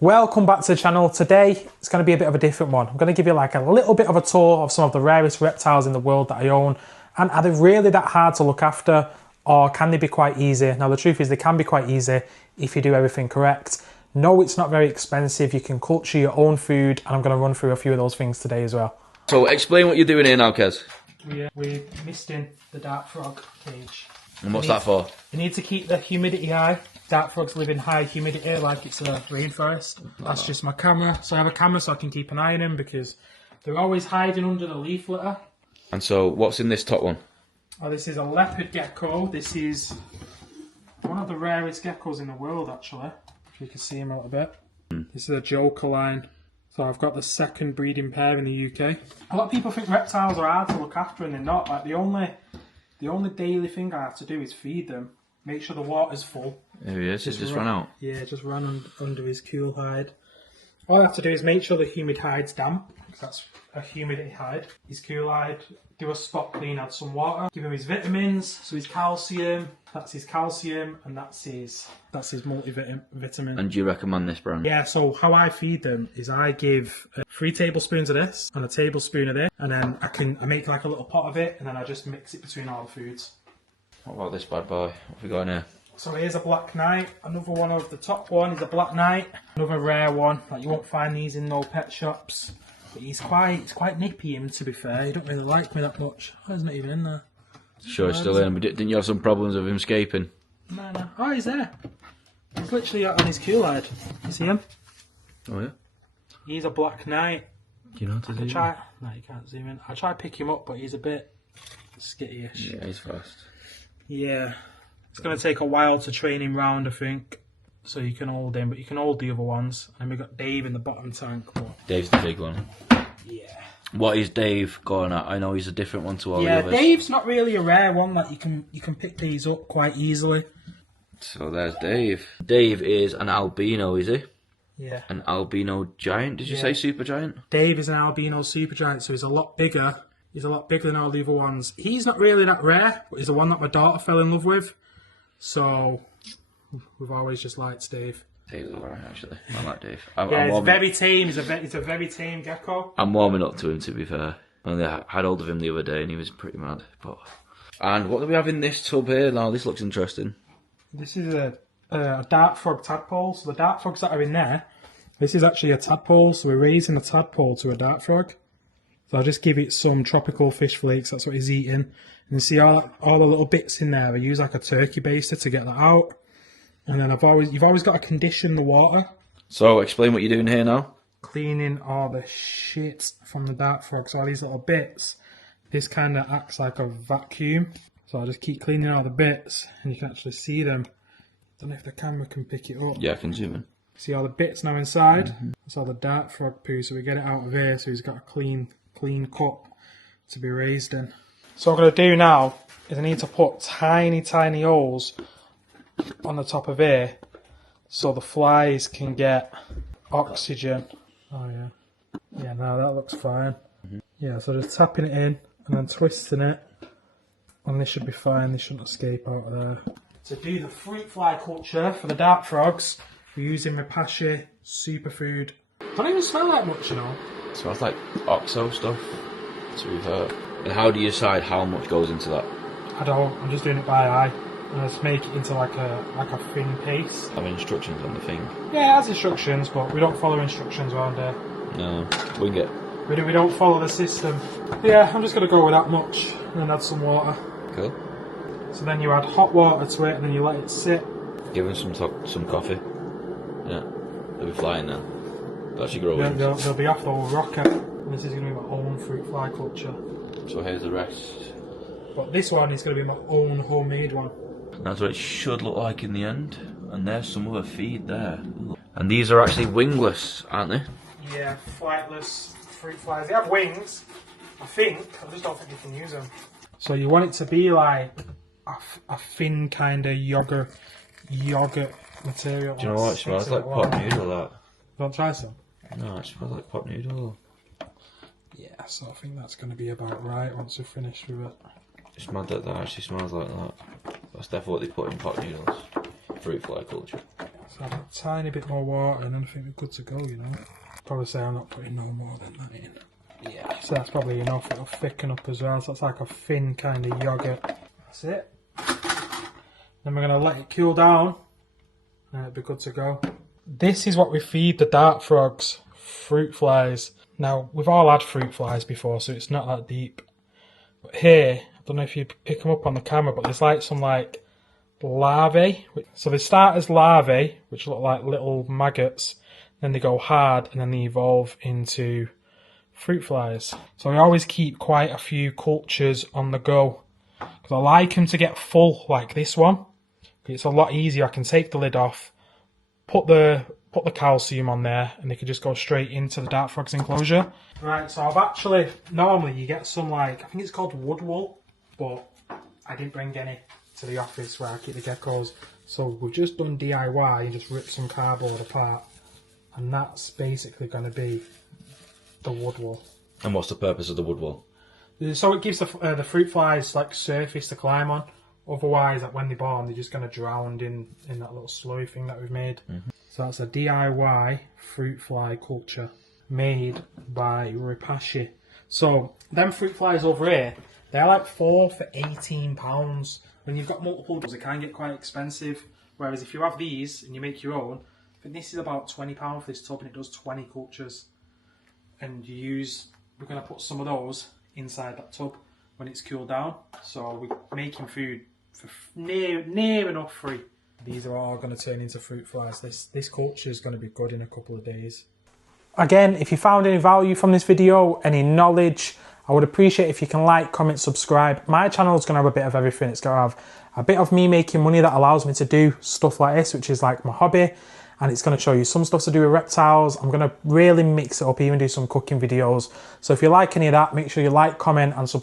Welcome back to the channel. Today it's going to be a bit of a different one. I'm going to give you like a little bit of a tour of some of the rarest reptiles in the world that I own. And are they really that hard to look after, or can they be quite easy? Now the truth is they can be quite easy if you do everything correct. No, it's not very expensive. You can culture your own food, and I'm going to run through a few of those things today as well. So explain what you're doing here now, Kez. We're misting the dart frog cage. And what's that for? You need to keep the humidity high. Dart frogs live in high humidity like it's a rainforest. That's just my camera. So I have a camera so I can keep an eye on them because they're always hiding under the leaf litter. And so what's in this top one? Oh, this is a leopard gecko. This is one of the rarest geckos in the world, actually. If you can see him a little bit. This is a joker line. So I've got the second breeding pair in the UK. A lot of people think reptiles are hard to look after, and they're not. Like the only daily thing I have to do is feed them. Make sure the water's full. There he is, it's just run out. Yeah, just run under his cool hide. All I have to do is make sure the humid hide's damp, because that's a humidity hide. His cool hide, do a spot clean, add some water, give him his vitamins, so his calcium, that's his calcium, and that's his multivitamin. And do you recommend this brand? Yeah, so how I feed them is I give 3 tablespoons of this and a tablespoon of this, and then I make like a little pot of it, and then I just mix it between all the foods. What about this bad boy? What have we got in here? So here's a black knight. Another one of the top one is a black knight. Another rare one. Like you won't find these in no pet shops. But he's quite nippy, him, to be fair. He don't really like me that much. Oh, he's not even in there. Sure, he's still in. But didn't you have some problems with him escaping? No. Oh, he's there. He's literally on his cool hide. You see him? Oh yeah. He's a black knight. Do you know how to zoom in? No, you can't zoom in. I try to pick him up, but he's a bit skitty-ish. Yeah, he's fast. Yeah. It's going to take a while to train him round, I think. So you can hold him, but you can hold the other ones. And we've got Dave in the bottom tank. But... Dave's the big one. Yeah. What is Dave going at? I know he's a different one to all the others. Yeah, Dave's not really a rare one. That you can pick these up quite easily. So there's Dave. Dave is an albino, is he? Yeah. An albino giant? Did you say super giant? Dave is an albino super giant, so he's a lot bigger. He's a lot bigger than all the other ones. He's not really that rare, but he's the one that my daughter fell in love with. So we've always just liked Dave. Dave's alright, actually. I like Dave. He's very tame. He's a very tame gecko. I'm warming up to him, to be fair. I had hold of him the other day and he was pretty mad. And what do we have in this tub here now? This looks interesting. This is a dart frog tadpole. So the dart frogs that are in there, this is actually a tadpole. So we're raising a tadpole to a dart frog. So I'll just give it some tropical fish flakes. That's what he's eating. And you see all the little bits in there. I use like a turkey baster to get that out. And then you've always got to condition the water. So explain what you're doing here now. Cleaning all the shit from the dart frogs. All these little bits. This kind of acts like a vacuum. So I'll just keep cleaning all the bits, and you can actually see them. Don't know if the camera can pick it up. Yeah, I can zoom in. See all the bits now inside? That's all the dart frog poo. So we get it out of here. So he's got a clean cup to be raised in. So what I'm going to do now is I need to put tiny holes on the top of here so the flies can get oxygen. Oh yeah. Yeah, now that looks fine. Yeah, so just tapping it in and then twisting it, and this should be fine. They shouldn't escape out of there. To do the fruit fly culture for the dart frogs, we're using Reptile superfood. Don't even smell like much, you know. It smells like oxo stuff, to be fair. And how do you decide how much goes into that? I don't. I'm just doing it by eye. And I just make it into like a thin paste. Have instructions on the thing? Yeah, it has instructions, but we don't follow instructions around here. No, we don't follow the system. Yeah, I'm just going to go with that much and then add some water. Cool. So then you add hot water to it and then you let it sit. Give them some coffee. Yeah, they'll be flying then. They'll actually grow wings. They'll be off the whole rocket. And this is going to be my own fruit fly culture. So here's the rest. But this one is going to be my own homemade one. That's what it should look like in the end. And there's some other feed there. And these are actually wingless, aren't they? Yeah, flightless fruit flies. They have wings, I think. I just don't think you can use them. So you want it to be like a thin kind of yogurt material. Do you know what? It smells like pot noodle, that. You want to try some? No, it smells like pot noodle. Yeah, so I think that's going to be about right once we're finished with it. It's mad that actually smells like that. That's definitely what they put in pot noodles. fruit fly culture. So add a tiny bit more water and then I think we're good to go, you know. Probably say I'm not putting no more than that in. Yeah. So that's probably enough, it'll thicken up as well. So that's like a thin kind of yogurt. That's it. Then we're going to let it cool down and it'll be good to go. This is what we feed the dart frogs, fruit flies. Now, we've all had fruit flies before, so it's not that deep. But here, I don't know if you pick them up on the camera, but there's like some like larvae. So they start as larvae, which look like little maggots. Then they go hard, and then they evolve into fruit flies. So I always keep quite a few cultures on the go. Because I like them to get full, like this one. It's a lot easier. I can take the lid off, put the calcium on there, and they could just go straight into the dart frog's enclosure. Right, so I've actually, normally you get some like, I think it's called wood wool, but I didn't bring any to the office where I keep the geckos. So we've just done DIY and just ripped some cardboard apart. And that's basically going to be the wood wool. And what's the purpose of the wood wool? So it gives the fruit flies like surface to climb on. Otherwise, like when they're born, they're just going to drown in that little slurry thing that we've made. Mm-hmm. So that's a DIY fruit fly culture made by Reptiles. So them fruit flies over here, they're like 4 for £18. When you've got multiple, they can get quite expensive. Whereas if you have these and you make your own, I think this is about £20 for this tub, and it does 20 cultures. And we're going to put some of those inside that tub when it's cooled down. So we're making food for near enough free. These are all going to turn into fruit flies. This culture is going to be good in a couple of days. Again, if you found any value from this video, any knowledge, I would appreciate if you can like, comment, subscribe. My channel is going to have a bit of everything. It's going to have a bit of me making money that allows me to do stuff like this, which is like my hobby. And it's going to show you some stuff to do with reptiles. I'm going to really mix it up, even do some cooking videos. So if you like any of that, make sure you like, comment and subscribe.